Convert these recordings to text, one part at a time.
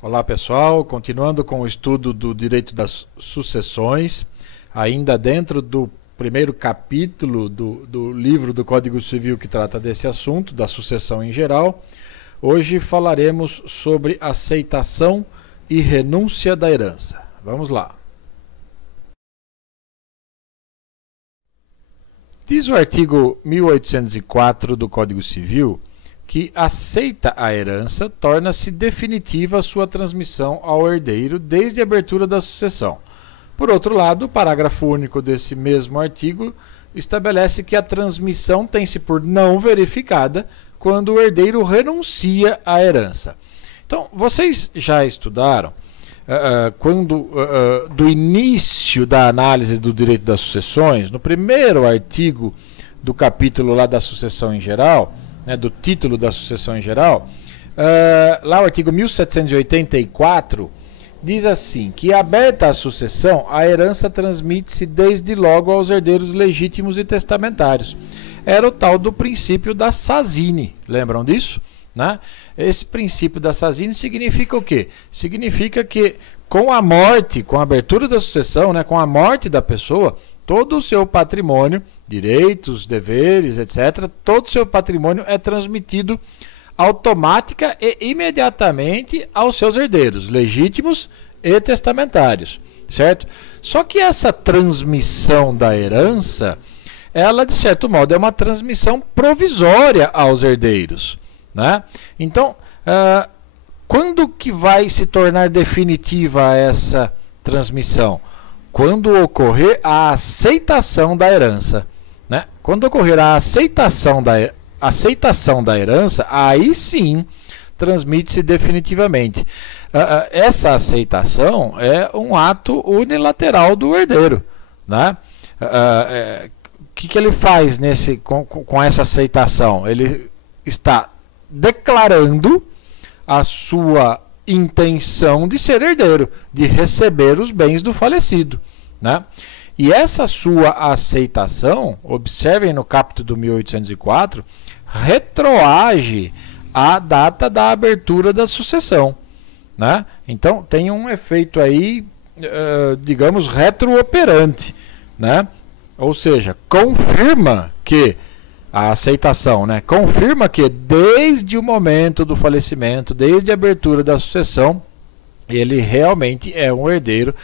Olá pessoal, continuando com o estudo do direito das sucessões, ainda dentro do primeiro capítulo do livro do Código Civil que trata desse assunto, da sucessão em geral. Hoje falaremos sobre aceitação e renúncia da herança. Vamos lá. Diz o artigo 1804 do Código Civil que aceita a herança, torna-se definitiva a sua transmissão ao herdeiro desde a abertura da sucessão. Por outro lado, o parágrafo único desse mesmo artigo estabelece que a transmissão tem-se por não verificada quando o herdeiro renuncia à herança. Então, vocês já estudaram do início da análise do direito das sucessões, no primeiro artigo do capítulo lá da sucessão em geral, do título da sucessão em geral, lá o artigo 1784 diz assim, que aberta a sucessão, a herança transmite-se desde logo aos herdeiros legítimos e testamentários. Era o tal do princípio da Sazine, lembram disso? Né? Esse princípio da Sazine significa o quê? Significa que com a morte, com a abertura da sucessão, com a morte da pessoa, todo o seu patrimônio, direitos, deveres, etc., todo o seu patrimônio é transmitido automática e imediatamente aos seus herdeiros, legítimos e testamentários, certo? Só que essa transmissão da herança, ela, de certo modo, é uma transmissão provisória aos herdeiros, né? Então, quando que vai se tornar definitiva essa transmissão? Quando ocorrer a aceitação da herança, né? Quando ocorrer a aceitação da herança, aí sim transmite-se definitivamente. Essa aceitação é um ato unilateral do herdeiro, né? O que ele faz com essa aceitação? Ele está declarando a sua intenção de ser herdeiro, de receber os bens do falecido, né? E essa sua aceitação, observem no caput do 1804, retroage à data da abertura da sucessão, né? Então tem um efeito aí, digamos, retrooperante, né? Ou seja, confirma que a aceitação, confirma que desde o momento do falecimento, desde a abertura da sucessão, ele realmente é um herdeiro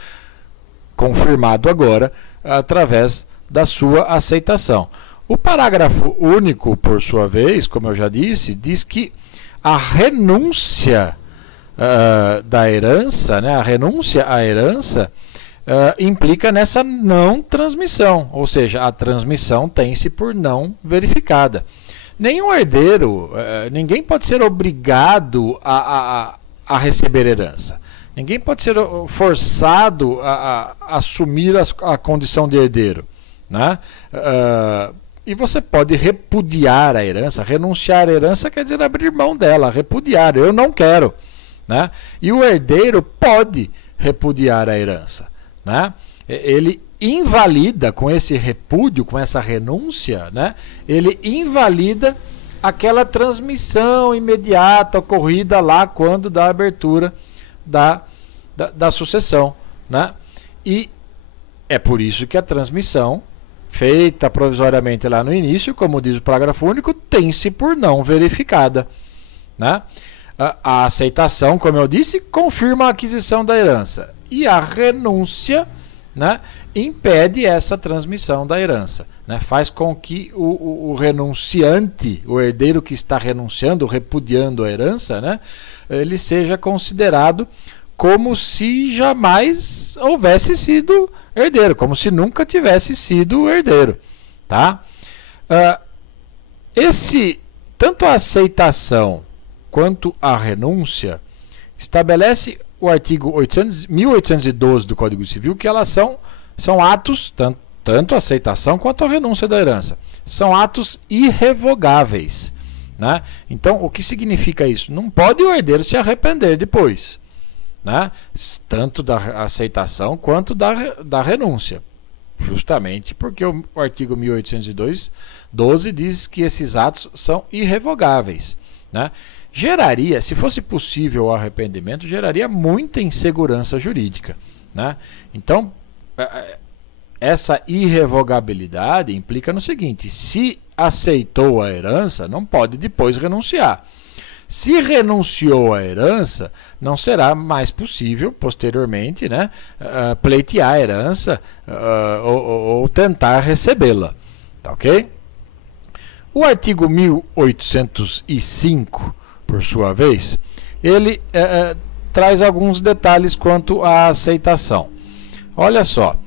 confirmado agora através da sua aceitação. O parágrafo único, por sua vez, como eu já disse, diz que a renúncia da herança, a renúncia à herança, implica nessa não transmissão, ou seja, a transmissão tem-se por não verificada. Nenhum herdeiro, ninguém pode ser obrigado a receber herança. Ninguém pode ser forçado a assumir a condição de herdeiro, né? E você pode repudiar a herança. Renunciar à herança quer dizer abrir mão dela, repudiar. Eu não quero, né? E o herdeiro pode repudiar a herança, né? Ele invalida com esse repúdio, com essa renúncia, né? Ele invalida aquela transmissão imediata ocorrida lá quando da abertura da sucessão, né? E é por isso que a transmissão feita provisoriamente lá no início, como diz o parágrafo único, tem-se por não verificada, né? A aceitação, como eu disse, confirma a aquisição da herança, e a renúncia, né, impede essa transmissão da herança, né? Faz com que o renunciante, o herdeiro que está renunciando, repudiando a herança, né, ele seja considerado como se jamais houvesse sido herdeiro, como se nunca tivesse sido herdeiro, tá? Tanto a aceitação quanto a renúncia estabelece o artigo 1812 do Código Civil que elas são atos, tanto a aceitação quanto a renúncia da herança, são atos irrevogáveis, né? Então, o que significa isso? Não pode o herdeiro se arrepender depois, né? Tanto da aceitação quanto da renúncia, justamente porque o artigo 1812 diz que esses atos são irrevogáveis, né? geraria, se fosse possível o arrependimento, geraria muita insegurança jurídica, né? Então, essa irrevogabilidade implica no seguinte: se aceitou a herança, não pode depois renunciar. Se renunciou à herança, não será mais possível, posteriormente, né, pleitear a herança ou tentar recebê-la. Tá ok? O artigo 1805, por sua vez, ele traz alguns detalhes quanto à aceitação. Olha só,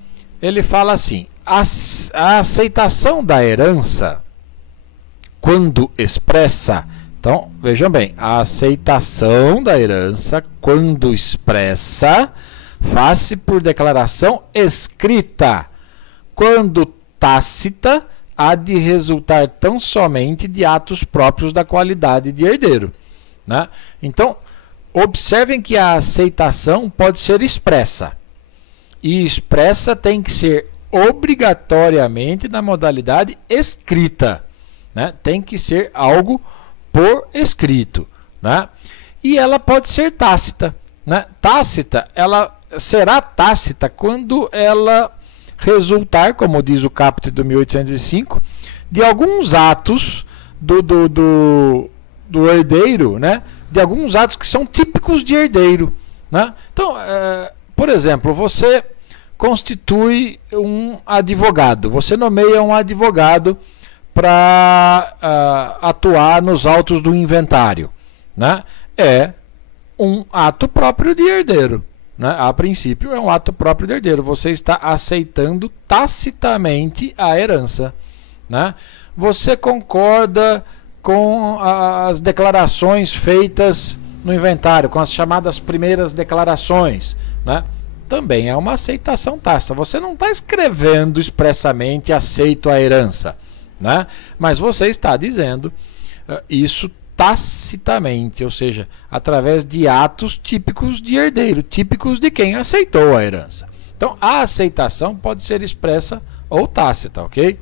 ele fala assim: a aceitação da herança, quando expressa. Então, vejam bem, a aceitação da herança, quando expressa, faz-se por declaração escrita. Quando tácita, há de resultar tão somente de atos próprios da qualidade de herdeiro, né? Então, observem que a aceitação pode ser expressa. E expressa tem que ser obrigatoriamente na modalidade escrita, né? Tem que ser algo por escrito, né? E ela pode ser tácita, né? Tácita, ela será tácita quando ela resultar, como diz o caput do 1805, de alguns atos do herdeiro, né? De alguns atos que são típicos de herdeiro, né? Então, por exemplo, você constitui um advogado, você nomeia um advogado para atuar nos autos do inventário, né? É um ato próprio de herdeiro, né? A princípio é um ato próprio de herdeiro. Você está aceitando tacitamente a herança, né? Você concorda com as declarações feitas no inventário, com as chamadas primeiras declarações, né? Também é uma aceitação tácita. Você não está escrevendo expressamente aceito a herança, né? Mas você está dizendo isso tacitamente, ou seja, através de atos típicos de herdeiro, típicos de quem aceitou a herança. Então, a aceitação pode ser expressa ou tácita, ok?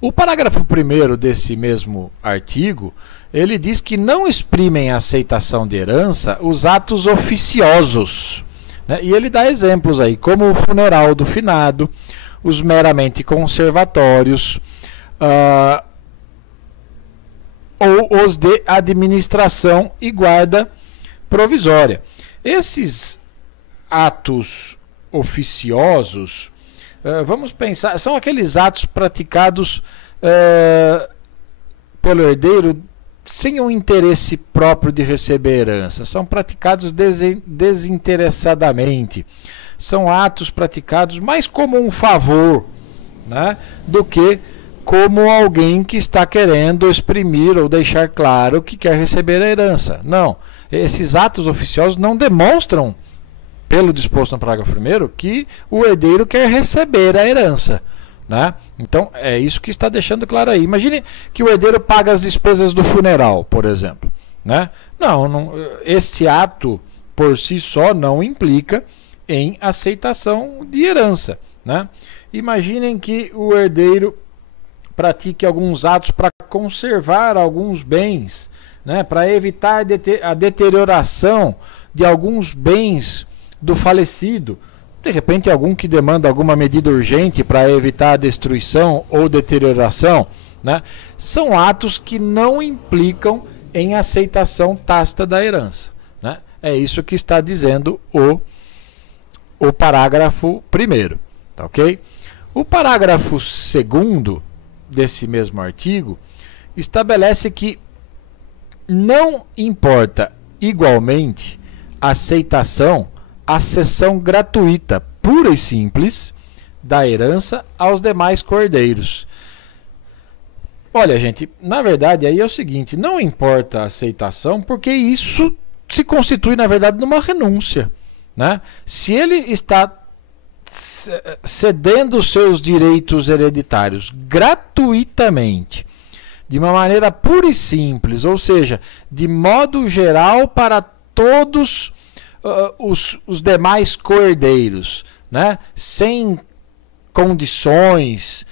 O parágrafo 1º desse mesmo artigo, ele diz que não exprimem a aceitação de herança os atos oficiosos, né? E ele dá exemplos aí, como o funeral do finado, os meramente conservatórios, ou os de administração e guarda provisória. Esses atos oficiosos, vamos pensar, são aqueles atos praticados pelo herdeiro sem um interesse próprio de receber herança. São praticados desinteressadamente. São atos praticados mais como um favor, né, do que como alguém que está querendo exprimir ou deixar claro que quer receber a herança. Não. Esses atos oficiosos não demonstram, pelo disposto no parágrafo 1º, que o herdeiro quer receber a herança, né? Então, é isso que está deixando claro aí. Imagine que o herdeiro paga as despesas do funeral, por exemplo, né? Não, esse ato por si só não implica em aceitação de herança, né? Imaginem que o herdeiro pratique alguns atos para conservar alguns bens, né, para evitar a deterioração de alguns bens do falecido. De repente, algum que demanda alguma medida urgente para evitar a destruição ou deterioração, né? São atos que não implicam em aceitação tácita da herança, né? É isso que está dizendo o parágrafo 1º, tá ok? O parágrafo 2º desse mesmo artigo estabelece que não importa igualmente a aceitação, a cessão gratuita, pura e simples, da herança aos demais cordeiros. Olha, gente, na verdade aí é o seguinte, não importa a aceitação, porque isso se constitui, na verdade, numa renúncia, né? Se ele está cedendo seus direitos hereditários gratuitamente, de uma maneira pura e simples, ou seja, de modo geral para todos os demais cordeiros, né? Sem condições,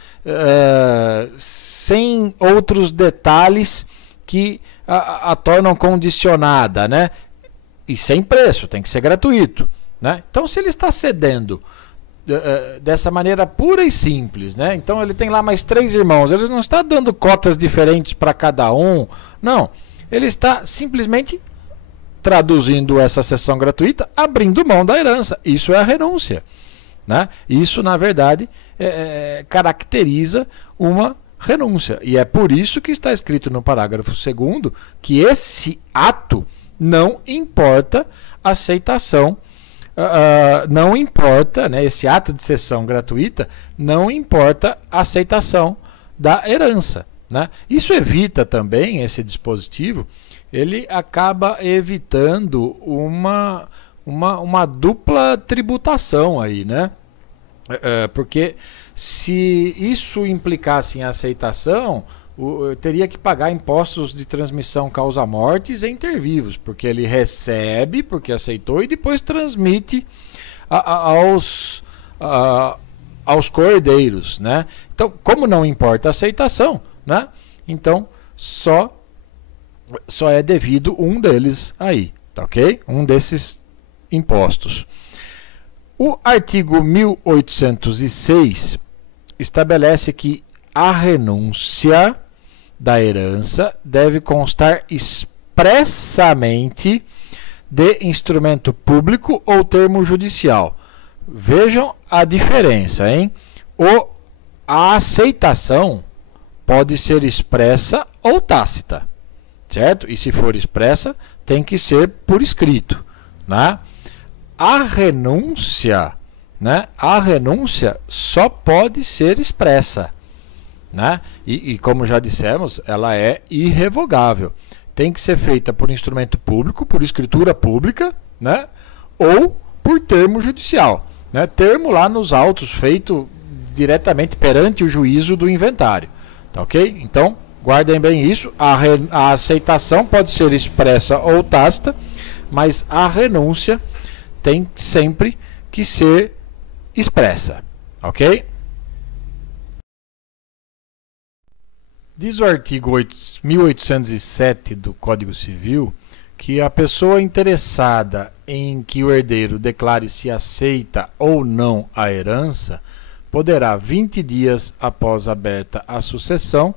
sem outros detalhes que a tornam condicionada, né? E sem preço, tem que ser gratuito, né? Então, se ele está cedendo dessa maneira pura e simples, né? Então ele tem lá mais 3 irmãos, ele não está dando cotas diferentes para cada um, não. Ele está simplesmente traduzindo essa cessão gratuita, abrindo mão da herança. Isso é a renúncia, né? Isso, na verdade, caracteriza uma renúncia. E é por isso que está escrito no parágrafo 2º que esse ato não importa aceitação. Não importa, né, esse ato de cessão gratuita não importa a aceitação da herança, né? Isso evita também, esse dispositivo, ele acaba evitando uma dupla tributação aí, né? Porque se isso implicasse em aceitação, teria que pagar impostos de transmissão causa-mortes em ter vivos, porque ele recebe, porque aceitou, e depois transmite aos cordeiros, né? Então, como não importa a aceitação, né? Então, só é devido um deles aí, tá ok? Um desses impostos. O artigo 1806 estabelece que a renúncia da herança deve constar expressamente de instrumento público ou termo judicial. Vejam a diferença, hein? A aceitação pode ser expressa ou tácita, certo? E se for expressa, tem que ser por escrito, né? A renúncia, né? A renúncia só pode ser expressa, né? E como já dissemos, ela é irrevogável. Tem que ser feita por instrumento público, por escritura pública, né? Ou por termo judicial, né? Termo lá nos autos feito diretamente perante o juízo do inventário, tá ok? Então, guardem bem isso. A aceitação pode ser expressa ou tácita, mas a renúncia tem sempre que ser expressa, ok? Diz o artigo 1807 do Código Civil que a pessoa interessada em que o herdeiro declare se aceita ou não a herança poderá, 20 dias após aberta a sucessão,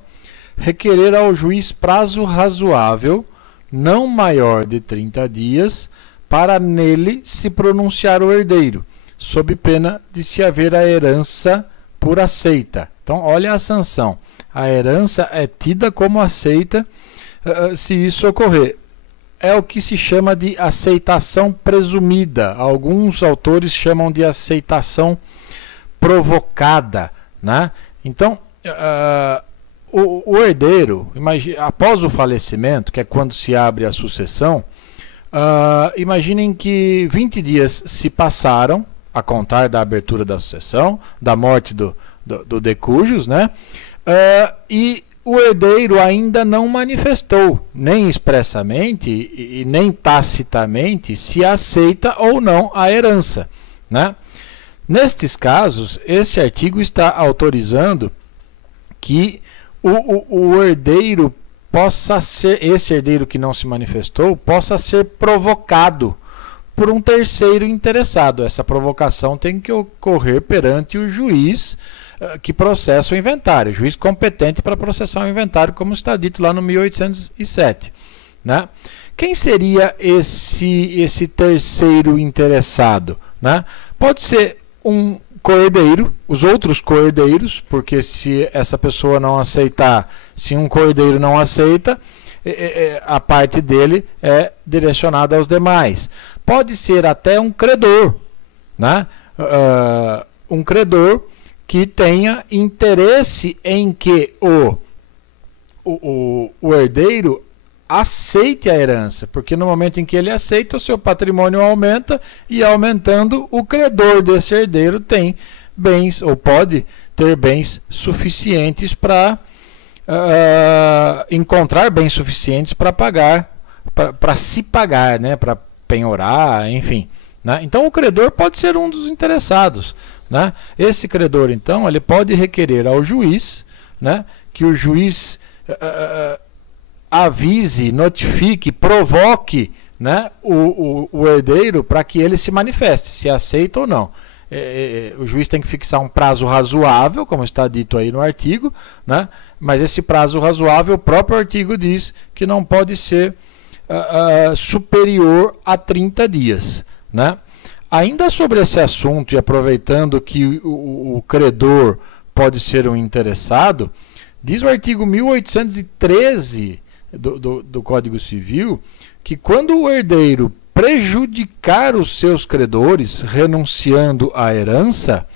requerer ao juiz prazo razoável, não maior de 30 dias, para nele se pronunciar o herdeiro, sob pena de se haver a herança por aceita. Então, olha a sanção. A herança é tida como aceita se isso ocorrer. É o que se chama de aceitação presumida. Alguns autores chamam de aceitação provocada, né? Então, o herdeiro, após o falecimento, que é quando se abre a sucessão, imaginem que 20 dias se passaram a contar da abertura da sucessão, da morte do decujus, né? E o herdeiro ainda não manifestou, nem expressamente e nem tacitamente, se aceita ou não a herança, né? Nestes casos, esse artigo está autorizando que o herdeiro possa ser, esse herdeiro que não se manifestou, possa ser provocado por um terceiro interessado. Essa provocação tem que ocorrer perante o juiz que processa o inventário, juiz competente para processar o inventário, como está dito lá no 1807, né? Quem seria esse terceiro interessado, né? Pode ser um coerdeiro, os outros coerdeiros, porque se essa pessoa não aceitar, se um coerdeiro não aceita, a parte dele é direcionada aos demais. Pode ser até um credor, né? Um credor que tenha interesse em que o herdeiro aceite a herança, porque no momento em que ele aceita, o seu patrimônio aumenta, e aumentando, o credor desse herdeiro tem bens, ou pode ter bens suficientes para encontrar bens suficientes para pagar, para se pagar, né, para penhorar, enfim, né? Então o credor pode ser um dos interessados, né? Esse credor, então, ele pode requerer ao juiz, né, que o juiz avise, notifique, provoque, né, o herdeiro para que ele se manifeste, se aceita ou não. O juiz tem que fixar um prazo razoável, como está dito aí no artigo, né, mas esse prazo razoável, o próprio artigo diz que não pode ser superior a 30 dias. Né? Ainda sobre esse assunto, e aproveitando que o credor pode ser um interessado, diz o artigo 1813 do Código Civil que quando o herdeiro prejudicar os seus credores renunciando à herança,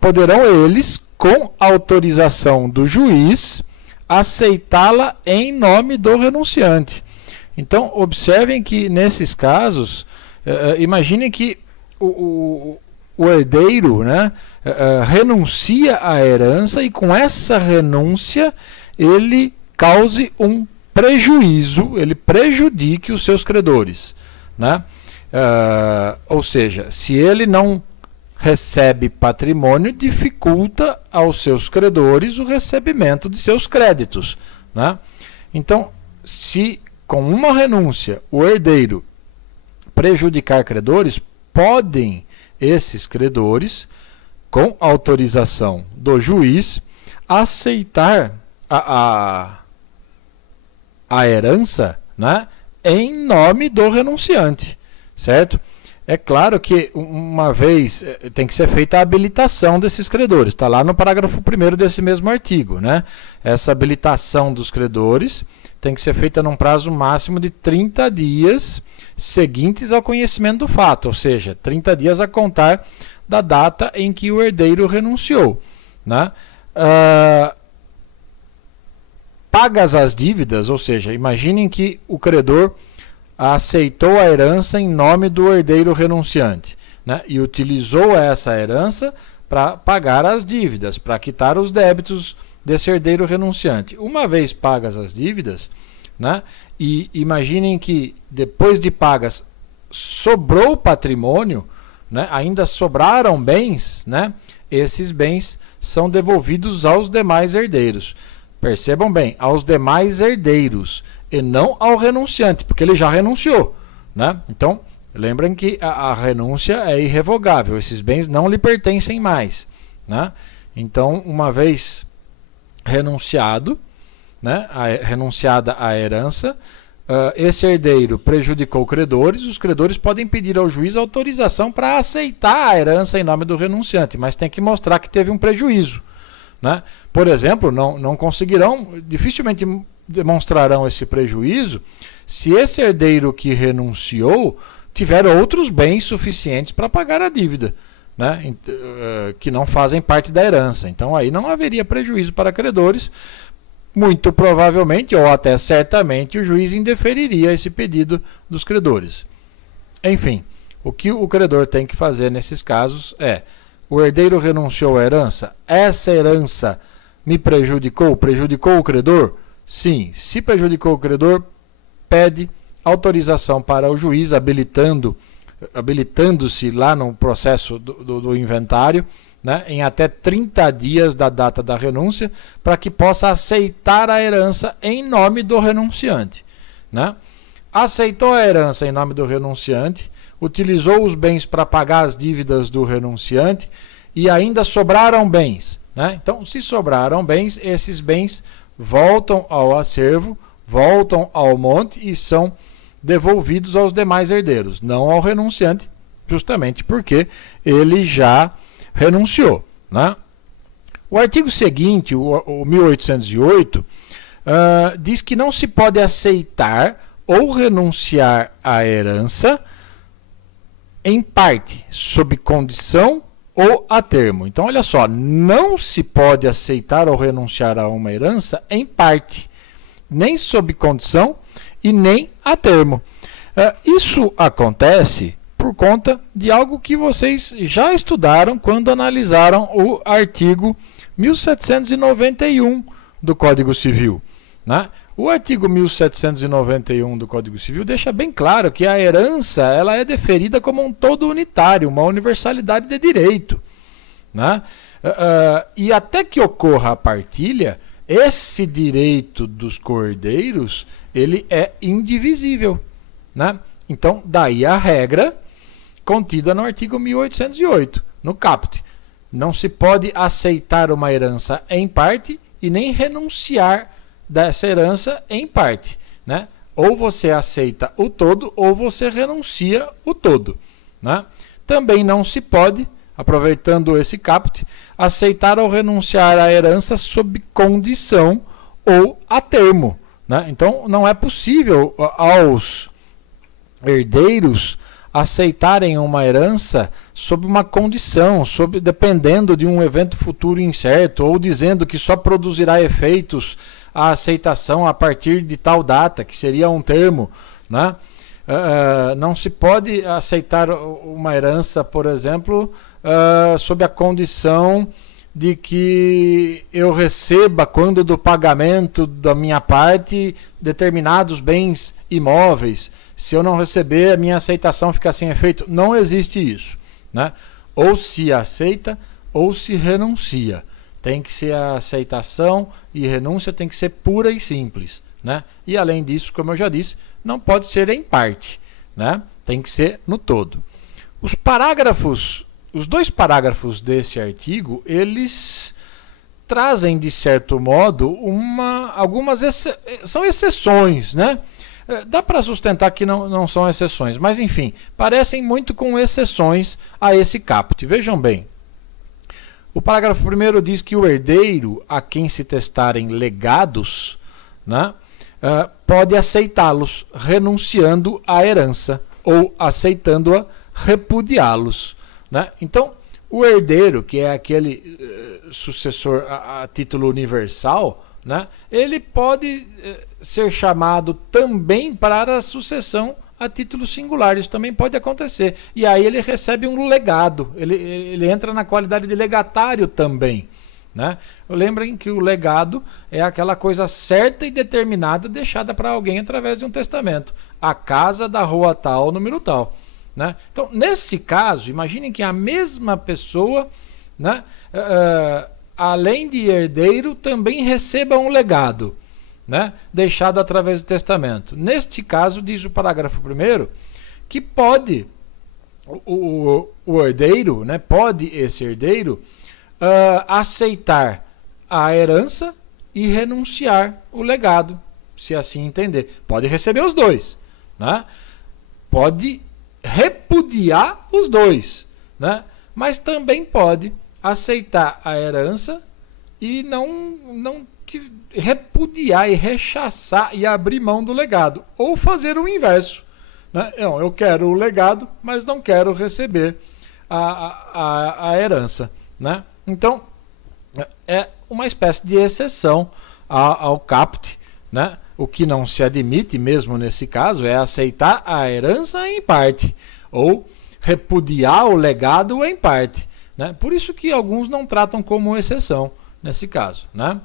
poderão eles, com autorização do juiz, aceitá-la em nome do renunciante. Então, observem que nesses casos, imaginem que o herdeiro, né, renuncia à herança e com essa renúncia ele cause um prejuízo, ele prejudique os seus credores. Né? Ou seja, se ele não recebe patrimônio, dificulta aos seus credores o recebimento de seus créditos. Né? Então, se com uma renúncia o herdeiro prejudicar credores, podem esses credores, com autorização do juiz, aceitar a herança, né, em nome do renunciante, certo? É claro que uma vez tem que ser feita a habilitação desses credores, está lá no parágrafo 1º desse mesmo artigo, né? Essa habilitação dos credores tem que ser feita num prazo máximo de 30 dias seguintes ao conhecimento do fato, ou seja, 30 dias a contar da data em que o herdeiro renunciou. Né? Pagas as dívidas, ou seja, imaginem que o credor aceitou a herança em nome do herdeiro renunciante, né? E utilizou essa herança para pagar as dívidas, para quitar os débitos desse herdeiro renunciante. Uma vez pagas as dívidas, né, e imaginem que depois de pagas sobrou patrimônio, né, ainda sobraram bens, né, esses bens são devolvidos aos demais herdeiros. Percebam bem, aos demais herdeiros e não ao renunciante, porque ele já renunciou. Né? Então, lembrem que a renúncia é irrevogável, esses bens não lhe pertencem mais. Né? Então, uma vez renunciado, né, renunciada a herança, esse herdeiro prejudicou credores, os credores podem pedir ao juiz autorização para aceitar a herança em nome do renunciante, mas tem que mostrar que teve um prejuízo. Né? Por exemplo, não conseguirão, dificilmente demonstrarão esse prejuízo se esse herdeiro que renunciou tiver outros bens suficientes para pagar a dívida, né, que não fazem parte da herança. Então aí não haveria prejuízo para credores, muito provavelmente ou até certamente o juiz indeferiria esse pedido dos credores. Enfim, o que o credor tem que fazer nesses casos é: o herdeiro renunciou à herança, essa herança me prejudicou o credor? Sim, se prejudicou o credor, pede autorização para o juiz, habilitando-se lá no processo do inventário, né, em até 30 dias da data da renúncia, para que possa aceitar a herança em nome do renunciante. Né? Aceitou a herança em nome do renunciante, utilizou os bens para pagar as dívidas do renunciante e ainda sobraram bens. Né? Então, se sobraram bens, esses bens voltam ao acervo, voltam ao monte e são devolvidos aos demais herdeiros, não ao renunciante, justamente porque ele já renunciou. Né? O artigo seguinte, o 1808, diz que não se pode aceitar ou renunciar à herança em parte, sob condição ou a termo. Então, olha só, não se pode aceitar ou renunciar a uma herança em parte, nem sob condição e nem a termo. Isso acontece por conta de algo que vocês já estudaram quando analisaram o artigo 1791 do Código Civil. Né? O artigo 1791 do Código Civil deixa bem claro que a herança ela é deferida como um todo unitário, uma universalidade de direito. Né? E até que ocorra a partilha, esse direito dos coerdeiros, ele é indivisível, né? Então, daí a regra contida no artigo 1808, no caput. Não se pode aceitar uma herança em parte e nem renunciar dessa herança em parte, né? Ou você aceita o todo ou você renuncia o todo, né? Também não se pode, aproveitando esse caput, aceitar ou renunciar à herança sob condição ou a termo, né? Então não é possível aos herdeiros aceitarem uma herança sob uma condição, dependendo de um evento futuro incerto, ou dizendo que só produzirá efeitos a aceitação a partir de tal data, que seria um termo, né? Não se pode aceitar uma herança, por exemplo, sob a condição de que eu receba, quando do pagamento da minha parte, determinados bens imóveis. Se eu não receber, a minha aceitação fica sem efeito. Não existe isso, né? Ou se aceita ou se renuncia. Tem que ser a aceitação e renúncia tem que ser pura e simples, né? E além disso, como eu já disse, não pode ser em parte, né? Tem que ser no todo. Os dois parágrafos desse artigo, eles trazem, de certo modo, são exceções, né? Dá para sustentar que não são exceções, mas enfim, parecem muito com exceções a esse caput. Vejam bem, o parágrafo 1º diz que o herdeiro a quem se testarem legados, né, pode aceitá-los, renunciando à herança, ou aceitando-a, repudiá-los, né? Então, o herdeiro, que é aquele sucessor a título universal, né, ele pode ser chamado também para a sucessão a título singular. Isso também pode acontecer. E aí ele recebe um legado, ele entra na qualidade de legatário também, né? Lembrem que o legado é aquela coisa certa e determinada deixada para alguém através de um testamento. A casa da rua tal, número tal, né? Então, nesse caso, imaginem que a mesma pessoa, né, além de herdeiro, também receba um legado, né, deixado através do testamento. Neste caso, diz o parágrafo 1º, que pode o herdeiro, né, pode esse herdeiro aceitar a herança e renunciar o legado, se assim entender. Pode receber os dois, né? Pode repudiar os dois, né? Mas também pode aceitar a herança e não repudiar e rechaçar e abrir mão do legado, ou fazer o inverso, né? Eu quero o legado, mas não quero receber a herança, né? Então é uma espécie de exceção ao caput, né? O que não se admite mesmo nesse caso é aceitar a herança em parte, ou repudiar o legado em parte, né? Por isso que alguns não tratam como exceção nesse caso, né?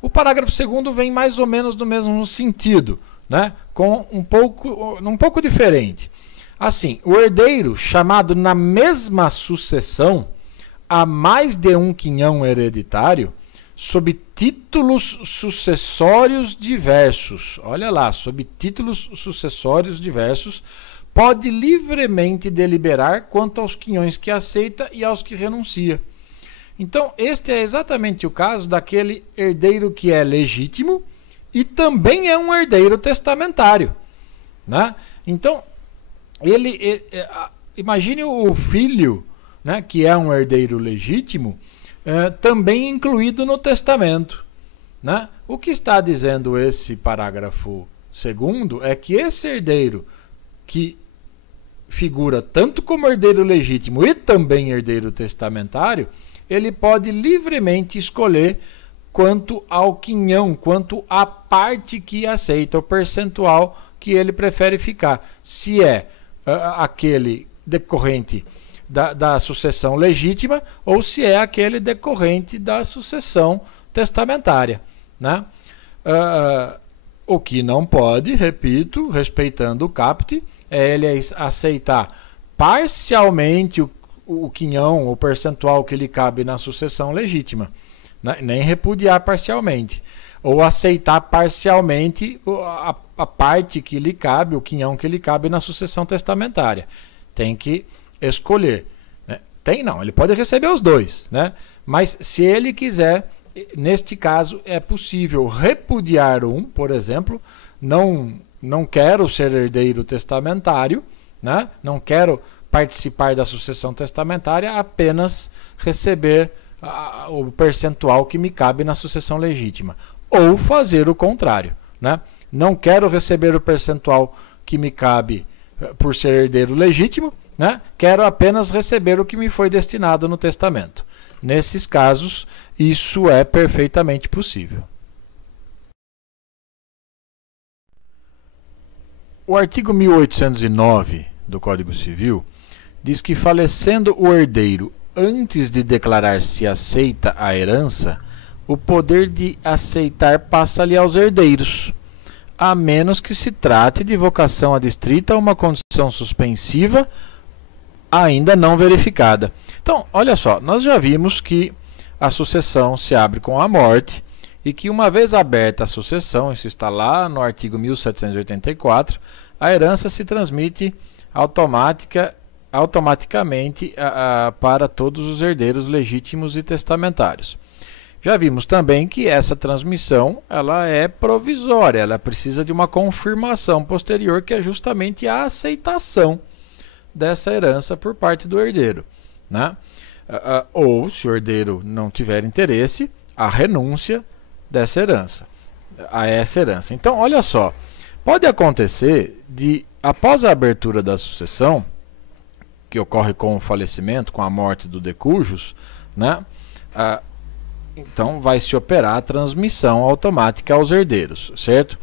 O parágrafo 2º vem mais ou menos do mesmo sentido, né? Com um pouco diferente. Assim, o herdeiro chamado na mesma sucessão a mais de um quinhão hereditário, sob títulos sucessórios diversos, olha lá, sob títulos sucessórios diversos, pode livremente deliberar quanto aos quinhões que aceita e aos que renuncia. Então, este é exatamente o caso daquele herdeiro que é legítimo e também é um herdeiro testamentário, né? Então, imagine o filho, né, que é um herdeiro legítimo, também incluído no testamento, né? O que está dizendo esse parágrafo 2º é que esse herdeiro que figura tanto como herdeiro legítimo e também herdeiro testamentário, ele pode livremente escolher quanto ao quinhão, quanto à parte que aceita, o percentual que ele prefere ficar. Se é aquele decorrente da sucessão legítima ou se é aquele decorrente da sucessão testamentária, né? O que não pode, repito, respeitando o caput, é ele aceitar parcialmente o quinhão, o percentual que lhe cabe na sucessão legítima, né? Nem repudiar parcialmente, ou aceitar parcialmente a parte que lhe cabe, o quinhão que lhe cabe na sucessão testamentária. Tem que escolher, né? Tem não, ele pode receber os dois, né? Mas se ele quiser, neste caso é possível repudiar um, por exemplo, não quero ser herdeiro testamentário, né? Não quero participar da sucessão testamentária, apenas receber o percentual que me cabe na sucessão legítima. Ou fazer o contrário, né? Não quero receber o percentual que me cabe por ser herdeiro legítimo, né? Quero apenas receber o que me foi destinado no testamento. Nesses casos, isso é perfeitamente possível. O artigo 1809 do Código Civil diz que, falecendo o herdeiro antes de declarar se aceita a herança, o poder de aceitar passa-lhe aos herdeiros, a menos que se trate de vocação adstrita a uma condição suspensiva ainda não verificada. Então, olha só, nós já vimos que a sucessão se abre com a morte e que, uma vez aberta a sucessão, isso está lá no artigo 1784, a herança se transmite automaticamente para todos os herdeiros legítimos e testamentários. Já vimos também que essa transmissão ela é provisória, ela precisa de uma confirmação posterior, que é justamente a aceitação dessa herança por parte do herdeiro, né? Ou, se o herdeiro não tiver interesse, a renúncia dessa herança, a essa herança. Então, olha só, pode acontecer de, após a abertura da sucessão, que ocorre com o falecimento, com a morte do decujus, né? Então vai se operar a transmissão automática aos herdeiros, certo?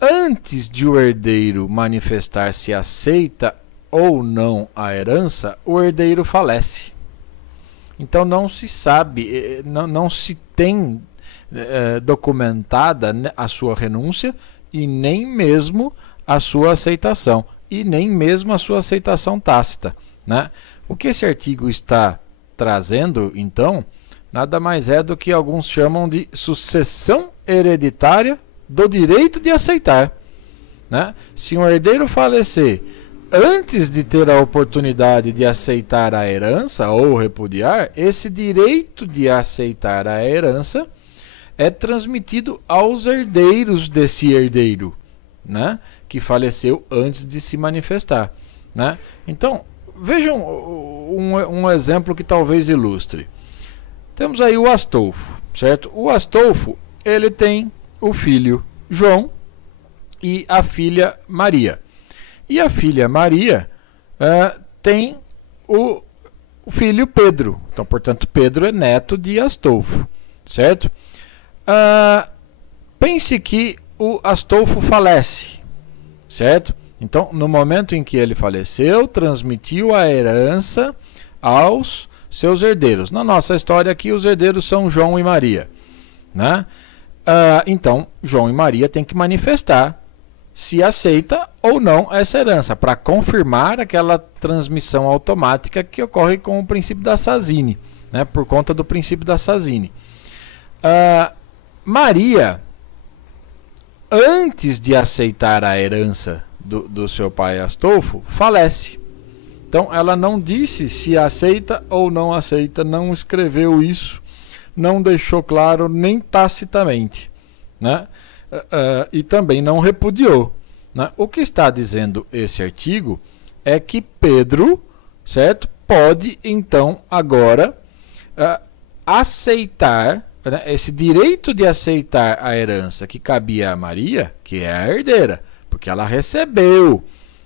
Antes de o herdeiro manifestar se aceita ou não a herança, o herdeiro falece. Então não se sabe, não se tem documentada a sua renúncia e nem mesmo a sua aceitação, e nem mesmo a sua aceitação tácita, né? O que esse artigo está trazendo, então, nada mais é do que alguns chamam de sucessão hereditária do direito de aceitar, né? Se um herdeiro falecer antes de ter a oportunidade de aceitar a herança ou repudiar, esse direito de aceitar a herança é transmitido aos herdeiros desse herdeiro, né, que faleceu antes de se manifestar, né? Então, vejam um exemplo que talvez ilustre. Temos aí o Astolfo, certo? O Astolfo, ele tem o filho João e a filha Maria. E a filha Maria tem o filho Pedro. Então, portanto, Pedro é neto de Astolfo, certo? Pense que o Astolfo falece, certo? Então, no momento em que ele faleceu, transmitiu a herança aos seus herdeiros. Na nossa história aqui, os herdeiros são João e Maria, né? Então, João e Maria têm que manifestar se aceita ou não essa herança, para confirmar aquela transmissão automática que ocorre com o princípio da Sazine, né? Por conta do princípio da Sazine. Maria, antes de aceitar a herança do seu pai Astolfo, falece. Então, ela não disse se aceita ou não aceita, não escreveu isso, não deixou claro nem tacitamente, né? E também não repudiou, né? O que está dizendo esse artigo é que Pedro, certo, pode então agora aceitar, né, esse direito de aceitar a herança que cabia a Maria, que é a herdeira, porque ela recebeu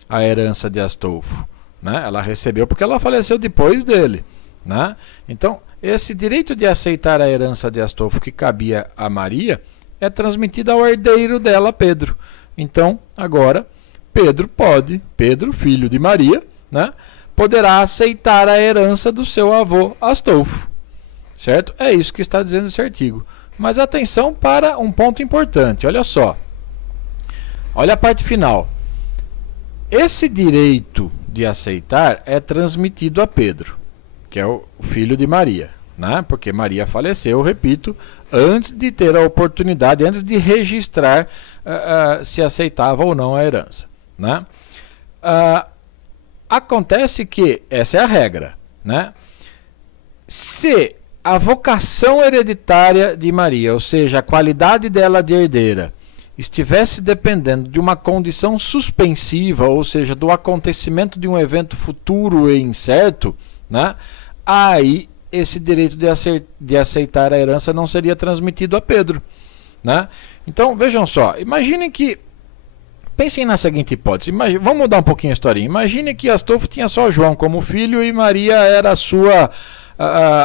a herança de Astolfo, né? Ela recebeu porque ela faleceu depois dele, né? Então, esse direito de aceitar a herança de Astolfo que cabia a Maria é transmitido ao herdeiro dela, Pedro. Então, agora, Pedro, filho de Maria, né, poderá aceitar a herança do seu avô Astolfo, certo? É isso que está dizendo esse artigo. Mas atenção para um ponto importante, olha só. Olha a parte final. Esse direito de aceitar é transmitido a Pedro, que é o filho de Maria, né? Porque Maria faleceu, repito, antes de ter a oportunidade, antes de registrar se aceitava ou não a herança, né? Acontece que essa é a regra, né? Se a vocação hereditária de Maria, ou seja, a qualidade dela de herdeira, estivesse dependendo de uma condição suspensiva, ou seja, do acontecimento de um evento futuro e incerto, né? Aí esse direito de aceitar a herança não seria transmitido a Pedro, né? Então, vejam só, imaginem que, pensem na seguinte hipótese, vamos mudar um pouquinho a historinha. Imagine que Astolfo tinha só João como filho e Maria era a sua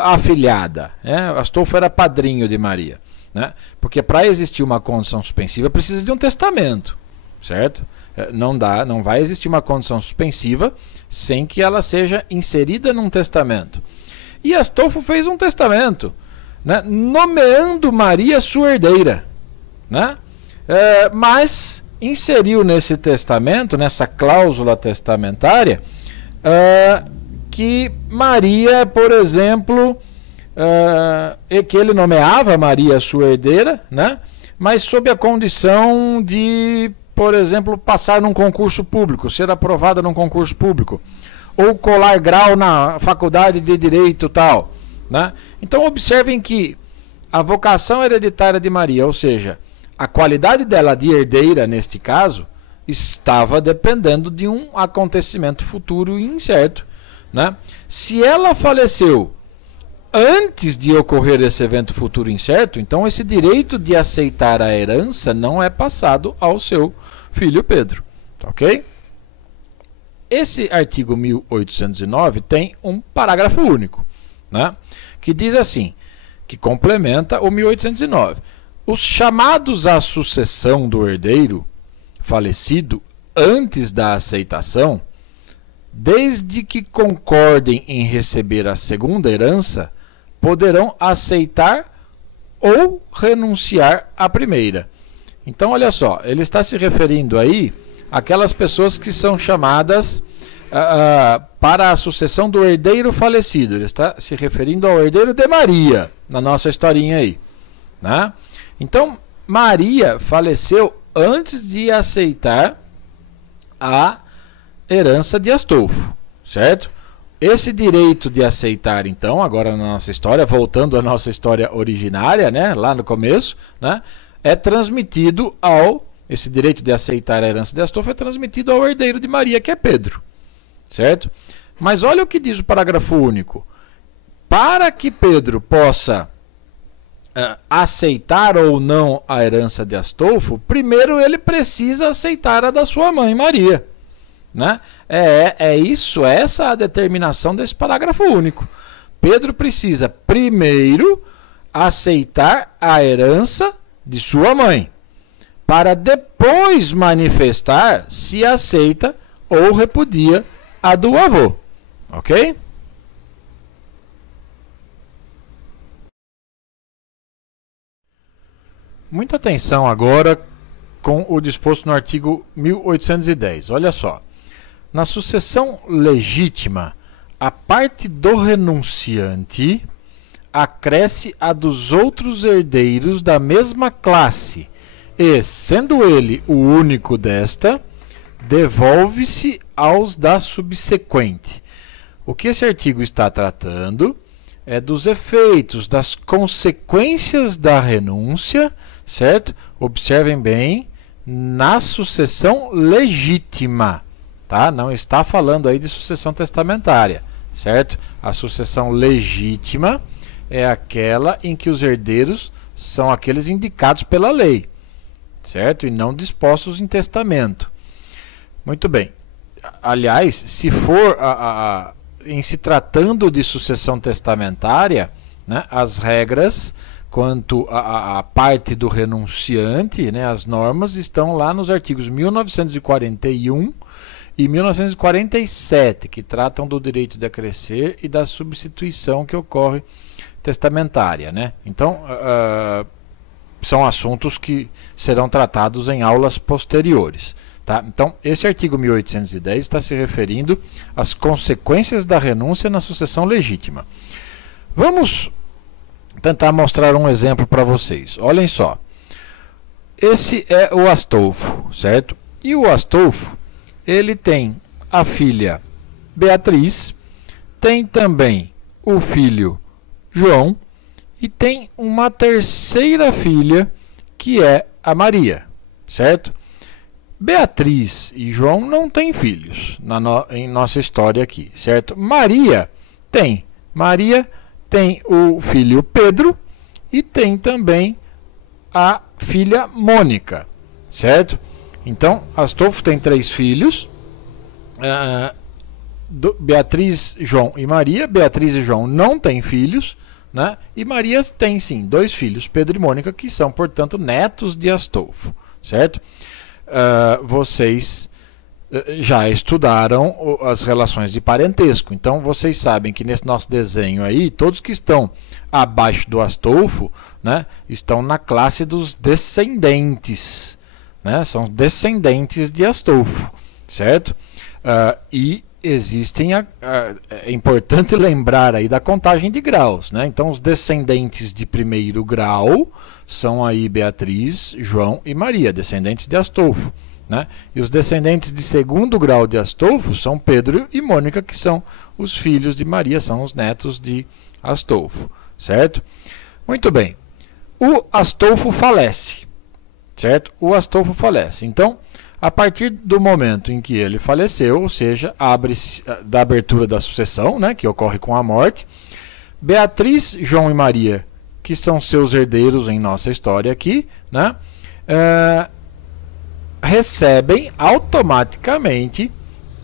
afilhada, né? Astolfo era padrinho de Maria, né? Porque para existir uma condição suspensiva precisa de um testamento, certo? Não vai existir uma condição suspensiva sem que ela seja inserida num testamento. E Astolfo fez um testamento, né, nomeando Maria sua herdeira, né? Mas inseriu nesse testamento, nessa cláusula testamentária, que Maria, por exemplo, que ele nomeava Maria sua herdeira, né? Mas sob a condição de, por exemplo, passar num concurso público, ser aprovada num concurso público, ou colar grau na faculdade de direito tal, né? Então observem que a vocação hereditária de Maria, ou seja, a qualidade dela de herdeira neste caso, estava dependendo de um acontecimento futuro e incerto, né? Se ela faleceu antes de ocorrer esse evento futuro incerto, então esse direito de aceitar a herança não é passado ao seu filho Pedro, ok? Esse artigo 1809 tem um parágrafo único, né, que diz assim, que complementa o 1809. Os chamados à sucessão do herdeiro falecido antes da aceitação, desde que concordem em receber a segunda herança, poderão aceitar ou renunciar à primeira. Então, olha só, ele está se referindo aí àquelas pessoas que são chamadas para a sucessão do herdeiro falecido. Ele está se referindo ao herdeiro de Maria, na nossa historinha aí, né? Então, Maria faleceu antes de aceitar a herança de Astolfo, certo? Esse direito de aceitar, então, agora na nossa história, voltando à nossa história originária, né, lá no começo, né, é transmitido esse direito de aceitar a herança de Astolfo é transmitido ao herdeiro de Maria, que é Pedro, certo? Mas olha o que diz o parágrafo único. Para que Pedro possa aceitar ou não a herança de Astolfo, primeiro ele precisa aceitar a da sua mãe Maria, né? Essa a determinação desse parágrafo único. Pedro precisa primeiro aceitar a herança de sua mãe, para depois manifestar se aceita ou repudia a do avô, ok? Muita atenção agora com o disposto no artigo 1810. Olha só. Na sucessão legítima, a parte do renunciante acresce a dos outros herdeiros da mesma classe e, sendo ele o único desta, devolve-se aos da subsequente. O que esse artigo está tratando é dos efeitos, das consequências da renúncia, certo? Observem bem, na sucessão legítima, tá? Não está falando aí de sucessão testamentária, certo? A sucessão legítima é aquela em que os herdeiros são aqueles indicados pela lei, certo? E não dispostos em testamento. Muito bem. Aliás, se for em se tratando de sucessão testamentária, né, as regras quanto à parte do renunciante, né, as normas estão lá nos artigos 1941 e 1947, que tratam do direito de acrescer e da substituição que ocorre testamentária, né? Então, são assuntos que serão tratados em aulas posteriores. Tá? Então, esse artigo 1810 está se referindo às consequências da renúncia na sucessão legítima. Vamos tentar mostrar um exemplo para vocês. Olhem só. Esse é o Astolfo, certo? E o Astolfo, ele tem a filha Beatriz, tem também o filho João e tem uma terceira filha que é a Maria, certo? Beatriz e João não têm filhos em nossa história aqui, certo? Maria tem o filho Pedro e tem também a filha Mônica, certo? Então, Astolfo tem 3 filhos, Beatriz, João e Maria. Beatriz e João não têm filhos, né? E Maria tem sim 2 filhos, Pedro e Mônica, que são, portanto, netos de Astolfo, certo? Vocês já estudaram as relações de parentesco, então vocês sabem que nesse nosso desenho aí, todos que estão abaixo do Astolfo, né, estão na classe dos descendentes, né? São descendentes de Astolfo, certo? E existem, é importante lembrar aí da contagem de graus, né? Então os descendentes de primeiro grau são aí Beatriz, João e Maria, descendentes de Astolfo, né? E os descendentes de segundo grau de Astolfo são Pedro e Mônica, que são os filhos de Maria, são os netos de Astolfo, certo? Muito bem. O Astolfo falece, certo? O Astolfo falece. Então, a partir do momento em que ele faleceu, ou seja, abre-se da abertura da sucessão, né, que ocorre com a morte, Beatriz, João e Maria, que são seus herdeiros em nossa história aqui, né, recebem automaticamente,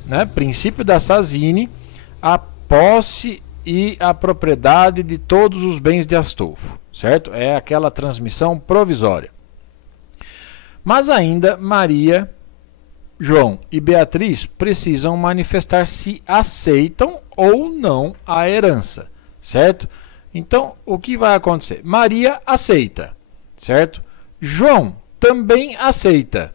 né, princípio da Sazine, a posse e a propriedade de todos os bens de Astolfo, certo? É aquela transmissão provisória. Mas ainda Maria, João e Beatriz precisam manifestar se aceitam ou não a herança, certo? Então, o que vai acontecer? Maria aceita, certo? João também aceita.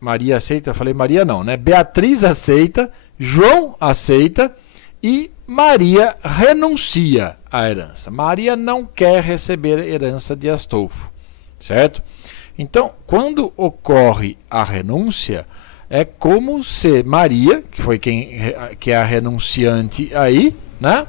Maria aceita, eu falei Maria não, né? Beatriz aceita, João aceita e Maria renuncia à herança. Maria não quer receber a herança de Astolfo, certo? Então, quando ocorre a renúncia, é como se Maria, que foi que é a renunciante aí, né?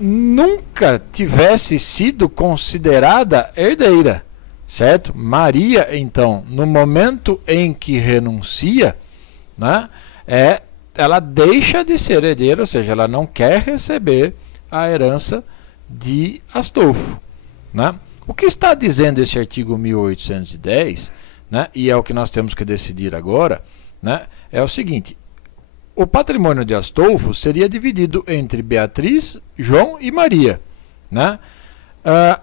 Nunca tivesse sido considerada herdeira, certo? Maria, então, no momento em que renuncia, né, ela deixa de ser herdeira, ou seja, ela não quer receber a herança de Astolfo, né? O que está dizendo esse artigo 1810, né, e é o que nós temos que decidir agora, né, é o seguinte: o patrimônio de Astolfo seria dividido entre Beatriz, João e Maria, né?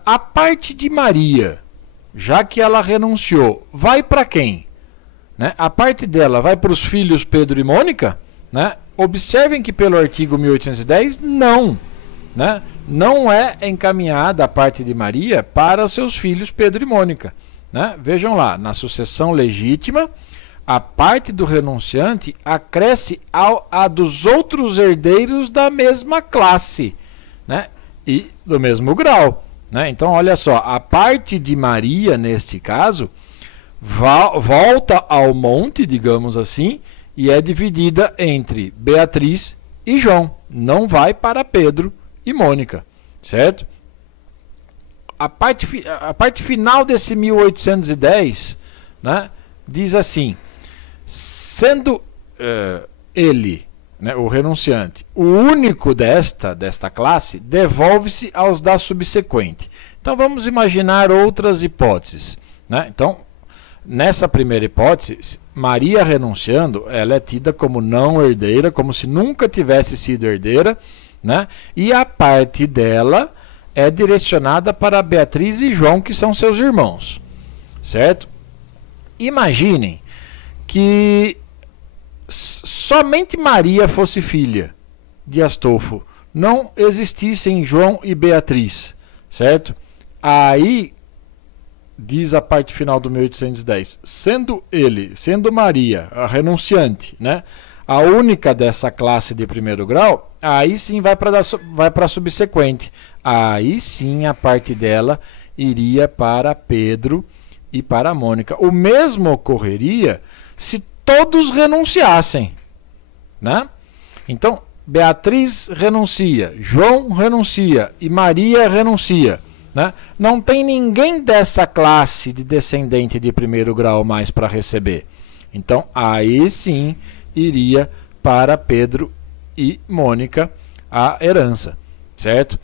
A parte de Maria, já que ela renunciou, vai para quem? Né? A parte dela vai para os filhos Pedro e Mônica? Né? Observem que pelo artigo 1810, não. Né? Não é encaminhada a parte de Maria para seus filhos Pedro e Mônica. Né? Vejam lá, na sucessão legítima, a parte do renunciante acresce a dos outros herdeiros da mesma classe, né? E do mesmo grau. Né? Então, olha só, a parte de Maria, neste caso, volta ao monte, digamos assim, e é dividida entre Beatriz e João. Não vai para Pedro e Mônica, certo? A parte final desse 1810, né, diz assim: sendo ele, né, o renunciante, o único desta classe, devolve-se aos da subsequente. Então vamos imaginar outras hipóteses, né? Então, nessa primeira hipótese, Maria renunciando, ela é tida como não herdeira, como se nunca tivesse sido herdeira, né? E a parte dela é direcionada para Beatriz e João, que são seus irmãos, certo? Imaginem que somente Maria fosse filha de Astolfo, não existissem João e Beatriz, certo? Aí diz a parte final do 1810, sendo Maria a renunciante, né, a única dessa classe de primeiro grau, aí sim vai para a subsequente. Aí sim a parte dela iria para Pedro e para a Mônica. O mesmo ocorreria se todos renunciassem, né? Então, Beatriz renuncia, João renuncia e Maria renuncia, né? Não tem ninguém dessa classe de descendente de primeiro grau mais para receber. Então, aí sim iria para Pedro e Mônica a herança, certo?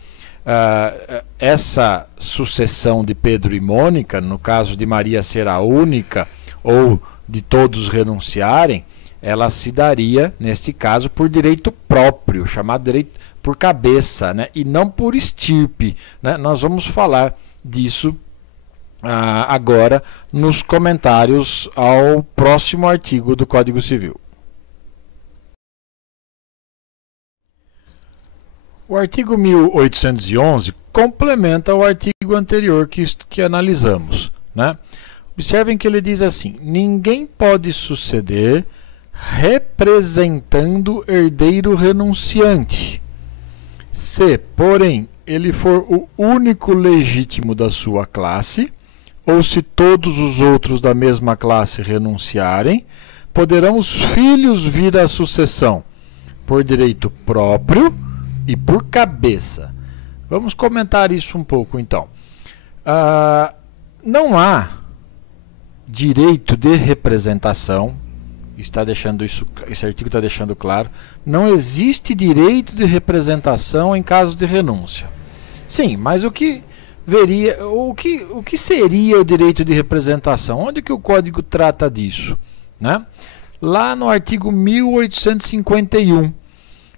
Essa sucessão de Pedro e Mônica, no caso de Maria ser a única ou de todos renunciarem, ela se daria, neste caso, por direito próprio, chamado direito por cabeça, né? E não por estirpe, né? Nós vamos falar disso agora nos comentários ao próximo artigo do Código Civil. O artigo 1811 complementa o artigo anterior que analisamos, né? Observem que ele diz assim: ninguém pode suceder representando herdeiro renunciante, se, porém, ele for o único legítimo da sua classe, ou se todos os outros da mesma classe renunciarem, poderão os filhos vir à sucessão por direito próprio e por cabeça. Vamos comentar isso um pouco, então. Não há direito de representação, esse artigo está deixando claro, não existe direito de representação em caso de renúncia. Sim, mas o que seria o direito de representação? Onde que o Código trata disso, né? Lá no artigo 1851,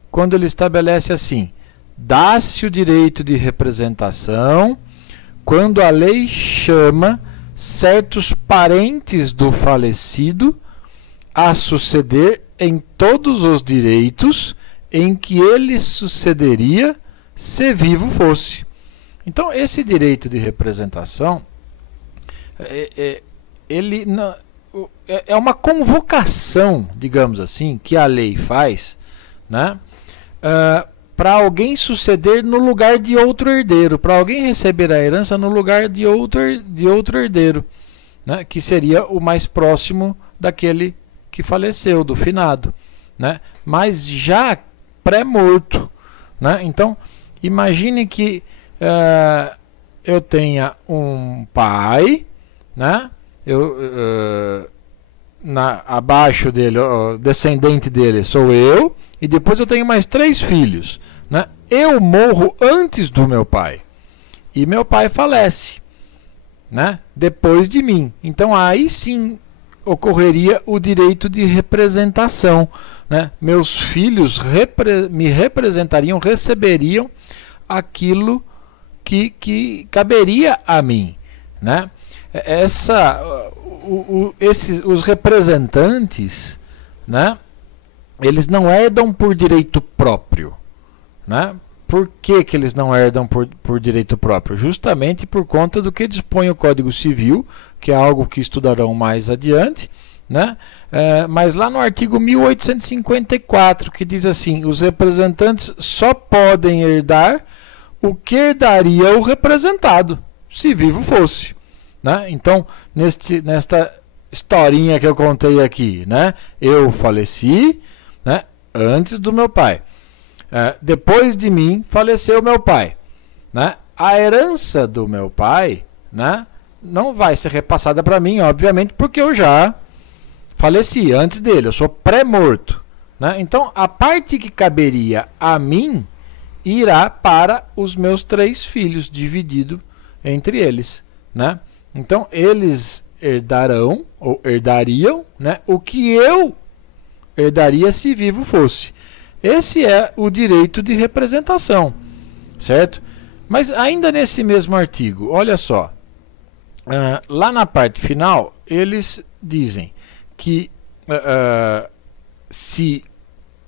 quando ele estabelece assim: dá-se o direito de representação quando a lei chama certos parentes do falecido a suceder em todos os direitos em que ele sucederia se vivo fosse. Então, esse direito de representação ele é uma convocação, digamos assim, que a lei faz, né, para alguém suceder no lugar de outro herdeiro, para alguém receber a herança no lugar de outro herdeiro, né, que seria o mais próximo daquele que faleceu, do finado, né, mas já pré-morto, né? Então, imagine que eu tenha um pai, né, abaixo dele, o descendente dele sou eu, e depois eu tenho mais 3 filhos, né? Eu morro antes do meu pai e meu pai falece, né, depois de mim. Então aí sim ocorreria o direito de representação, né? Meus filhos me representariam, receberiam aquilo que caberia a mim, né? Os representantes, né, eles não herdam por direito próprio, né? Por que eles não herdam por direito próprio? Justamente por conta do que dispõe o Código Civil, que é algo que estudarão mais adiante, né? Mas lá no artigo 1854, que diz assim: os representantes só podem herdar o que herdaria o representado, se vivo fosse, né? Então, nesta historinha que eu contei aqui, né, eu faleci, né, antes do meu pai. Depois de mim faleceu meu pai, né? A herança do meu pai, né, não vai ser repassada para mim, obviamente, porque eu já faleci antes dele, eu sou pré-morto, né? Então a parte que caberia a mim irá para os meus 3 filhos, dividido entre eles, né? Então eles herdarão ou herdariam, né, o que eu herdaria se vivo fosse. Esse é o direito de representação, certo? Mas ainda nesse mesmo artigo, olha só, lá na parte final, eles dizem que se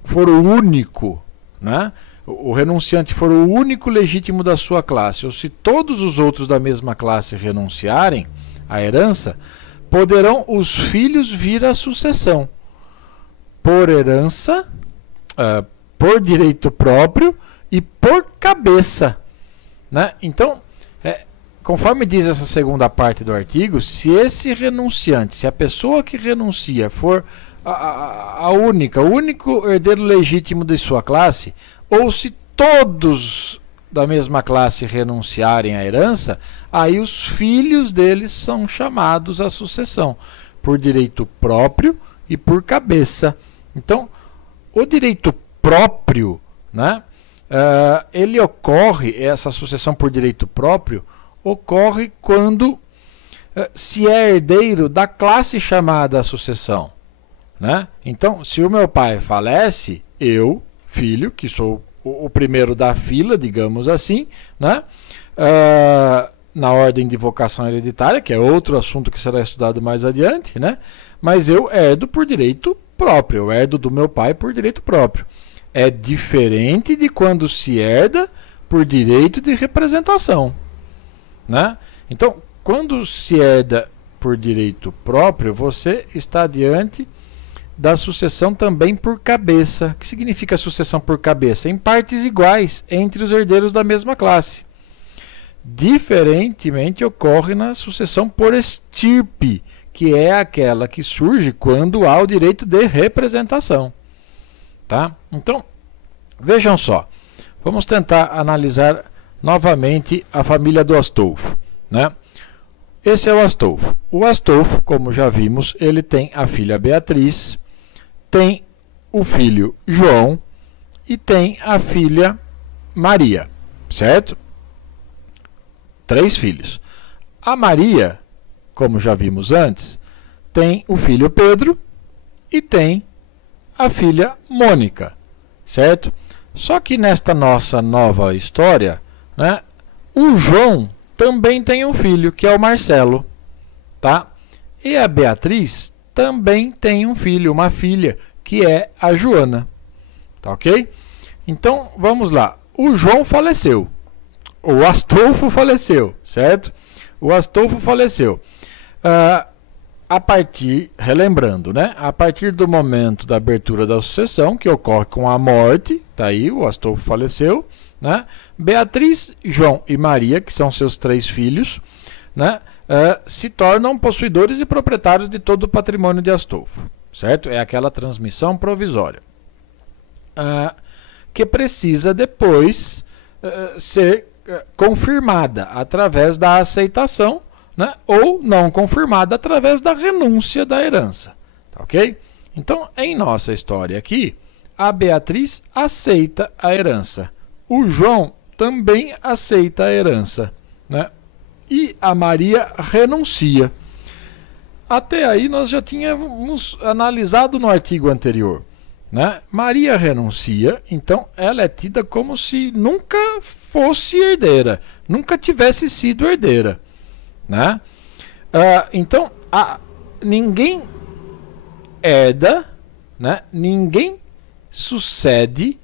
for o único, né, o renunciante for o único legítimo da sua classe, ou se todos os outros da mesma classe renunciarem à herança, poderão os filhos vir à sucessão por herança, por direito próprio e por cabeça, né? Então, conforme diz essa segunda parte do artigo, se esse renunciante, se a pessoa que renuncia for o único herdeiro legítimo de sua classe, ou se todos da mesma classe renunciarem à herança, aí os filhos deles são chamados à sucessão, por direito próprio e por cabeça. Então, o direito próprio, né, ele ocorre, essa sucessão por direito próprio, ocorre quando se é herdeiro da classe chamada à sucessão, né? Então, se o meu pai falece, eu, filho, que sou o primeiro da fila, digamos assim, né, na ordem de vocação hereditária, que é outro assunto que será estudado mais adiante, né, mas eu herdo por direito próprio, eu herdo do meu pai por direito próprio. É diferente de quando se herda por direito de representação, né? Então, quando se herda por direito próprio, você está diante da sucessão também por cabeça. O que significa sucessão por cabeça? Em partes iguais entre os herdeiros da mesma classe. Diferentemente ocorre na sucessão por estirpe, que é aquela que surge quando há o direito de representação. Tá? Então, vejam só. Vamos tentar analisar novamente a família do Astolfo, né? Esse é o Astolfo. O Astolfo, como já vimos, ele tem a filha Beatriz, tem o filho João e tem a filha Maria, certo? 3 filhos. A Maria, como já vimos antes, tem o filho Pedro e tem a filha Mônica, certo? Só que nesta nossa nova história, né, o João também tem um filho, que é o Marcelo, tá? E a Beatriz também tem um filho, uma filha, que é a Joana, tá ok? Então, vamos lá. O João faleceu. O Astolfo faleceu, certo? O Astolfo faleceu. Relembrando, né? A partir do momento da abertura da sucessão, que ocorre com a morte, tá aí, o Astolfo faleceu, né? Beatriz, João e Maria, que são seus 3 filhos, né, se tornam possuidores e proprietários de todo o patrimônio de Astolfo, certo? É aquela transmissão provisória, que precisa depois ser confirmada através da aceitação, né, ou não confirmada através da renúncia da herança, tá ok? Então, em nossa história aqui, a Beatriz aceita a herança. O João também aceita a herança, né? E a Maria renuncia. Até aí nós já tínhamos analisado no artigo anterior, né? Maria renuncia, então ela é tida como se nunca fosse herdeira, nunca tivesse sido herdeira, né? Então, ninguém herda, né? Ninguém sucede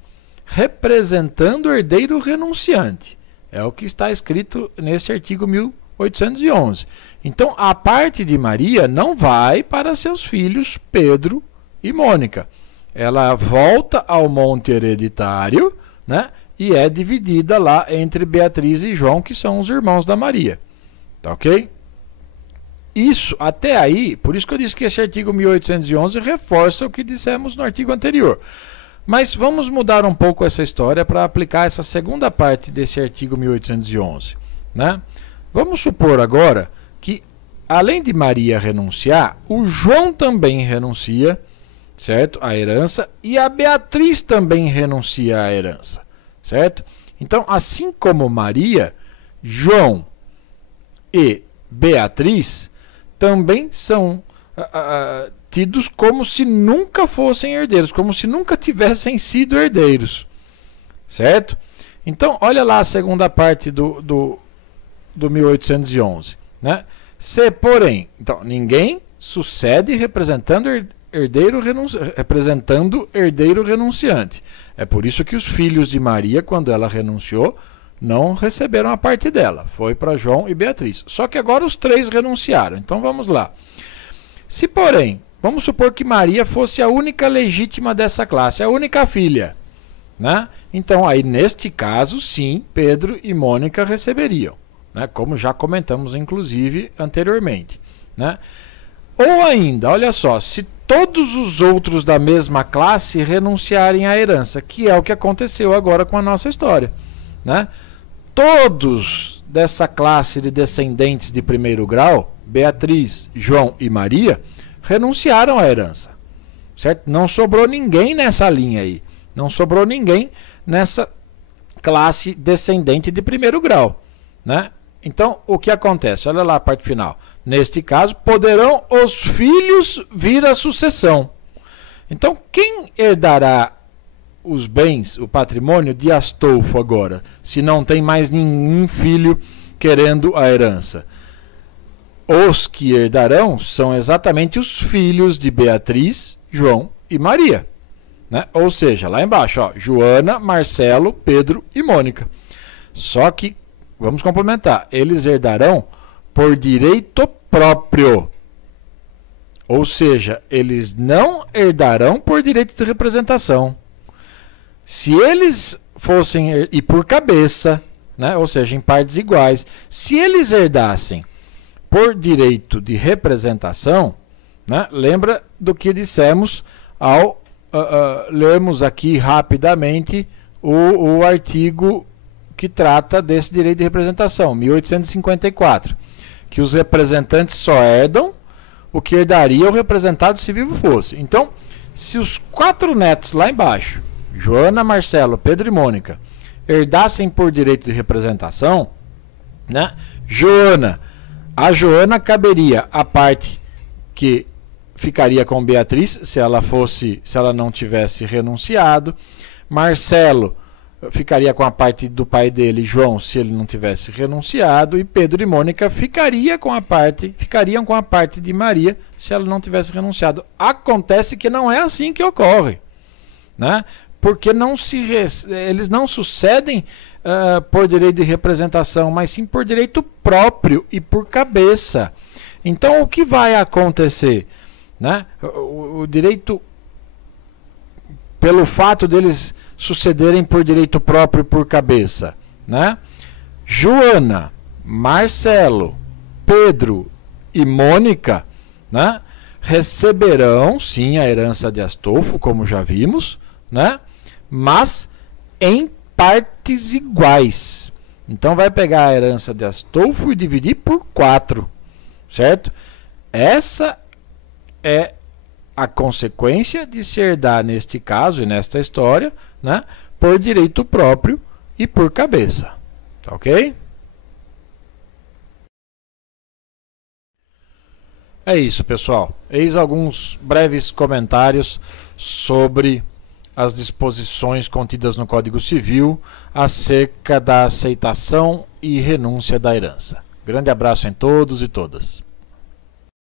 representando o herdeiro renunciante. É o que está escrito nesse artigo 1811. Então, a parte de Maria não vai para seus filhos Pedro e Mônica. Ela volta ao monte hereditário, né, e é dividida lá entre Beatriz e João, que são os irmãos da Maria. Tá ok? Isso, até aí, por isso que eu disse que esse artigo 1811 reforça o que dissemos no artigo anterior. Mas vamos mudar um pouco essa história para aplicar essa segunda parte desse artigo 1811, né? Vamos supor agora que, além de Maria renunciar, o João também renuncia, certo? À herança, e a Beatriz também renuncia à herança, certo? Então, assim como Maria, João e Beatriz também são tidos como se nunca fossem herdeiros, como se nunca tivessem sido herdeiros, certo? Então, olha lá a segunda parte do 1811, né? Se, porém, então, ninguém sucede representando herdeiro renunciante. É por isso que os filhos de Maria, quando ela renunciou, não receberam a parte dela. Foi para João e Beatriz. Só que agora os 3 renunciaram. Então, vamos lá. Se, porém, Vamos supor que Maria fosse a única legítima dessa classe, a única filha, né? Então, aí, neste caso, sim, Pedro e Mônica receberiam, né? Como já comentamos, inclusive, anteriormente, né? Ou ainda, olha só, se todos os outros da mesma classe renunciarem à herança, que é o que aconteceu agora com a nossa história, né? Todos dessa classe de descendentes de primeiro grau, Beatriz, João e Maria, renunciaram à herança, certo? Não sobrou ninguém nessa linha aí, não sobrou ninguém nessa classe descendente de primeiro grau, né? Então, o que acontece? Olha lá a parte final. Neste caso, poderão os filhos vir à sucessão. Então, quem herdará os bens, o patrimônio de Astolfo agora, se não tem mais nenhum filho querendo a herança? Os que herdarão são exatamente os filhos de Beatriz, João e Maria, né? Ou seja, lá embaixo, ó, Joana, Marcelo, Pedro e Mônica. Só que, vamos complementar, eles herdarão por direito próprio. Ou seja, eles não herdarão por direito de representação. Se eles fossem, e por cabeça, né? Ou seja, em partes iguais, se eles herdassem por direito de representação, né? Lembra do que dissemos ao lermos aqui rapidamente o artigo que trata desse direito de representação, 1854, que os representantes só herdam o que herdaria o representado se vivo fosse. Então, se os 4 netos lá embaixo, Joana, Marcelo, Pedro e Mônica, herdassem por direito de representação, né? A Joana caberia a parte que ficaria com Beatriz, se ela não tivesse renunciado. Marcelo ficaria com a parte do pai dele, João, se ele não tivesse renunciado, e Pedro e Mônica ficariam com a parte de Maria, se ela não tivesse renunciado. Acontece que não é assim que ocorre, né? Porque eles não sucedem por direito de representação, mas sim por direito próprio e por cabeça. Então, o que vai acontecer, né? O direito, pelo fato deles sucederem por direito próprio e por cabeça, né? Joana, Marcelo, Pedro e Mônica, né, receberão sim a herança de Astolfo, como já vimos, né? Mas em partes iguais. Então vai pegar a herança de Astolfo e dividir por 4, certo? Essa é a consequência de se herdar neste caso e nesta história, né, por direito próprio e por cabeça. Tá ok? É isso, pessoal. Eis alguns breves comentários sobre as disposições contidas no Código Civil acerca da aceitação e renúncia da herança. Grande abraço em todos e todas.